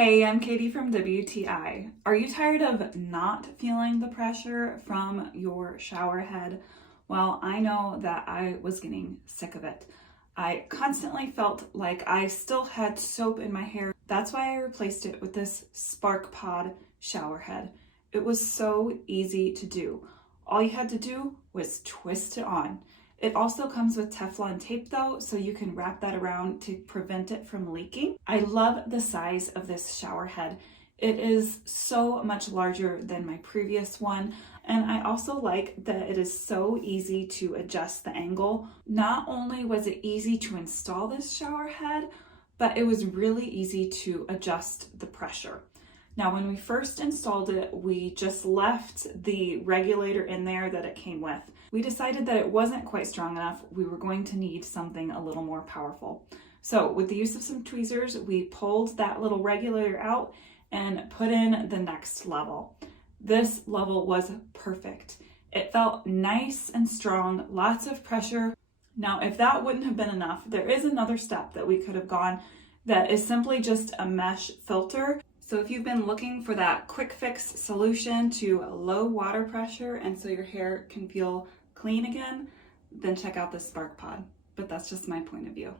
Hey, I'm Katie from WTI. Are you tired of not feeling the pressure from your shower head? Well, I know that I was getting sick of it. I constantly felt like I still had soap in my hair. That's why I replaced it with this SparkPod shower head. It was so easy to do. All you had to do was twist it on. It also comes with Teflon tape though, so you can wrap that around to prevent it from leaking. I love the size of this shower head. It is so much larger than my previous one, and I also like that it is so easy to adjust the angle. Not only was it easy to install this shower head, but it was really easy to adjust the pressure. Now, when we first installed it, we just left the regulator in there that it came with. We decided that it wasn't quite strong enough. We were going to need something a little more powerful. So with the use of some tweezers, we pulled that little regulator out and put in the next level. This level was perfect. It felt nice and strong, lots of pressure. Now, if that wouldn't have been enough, there is another step that we could have gone that is simply just a mesh filter. So if you've been looking for that quick fix solution to low water pressure and so your hair can feel clean again, then check out this SparkPod. But that's just my point of view.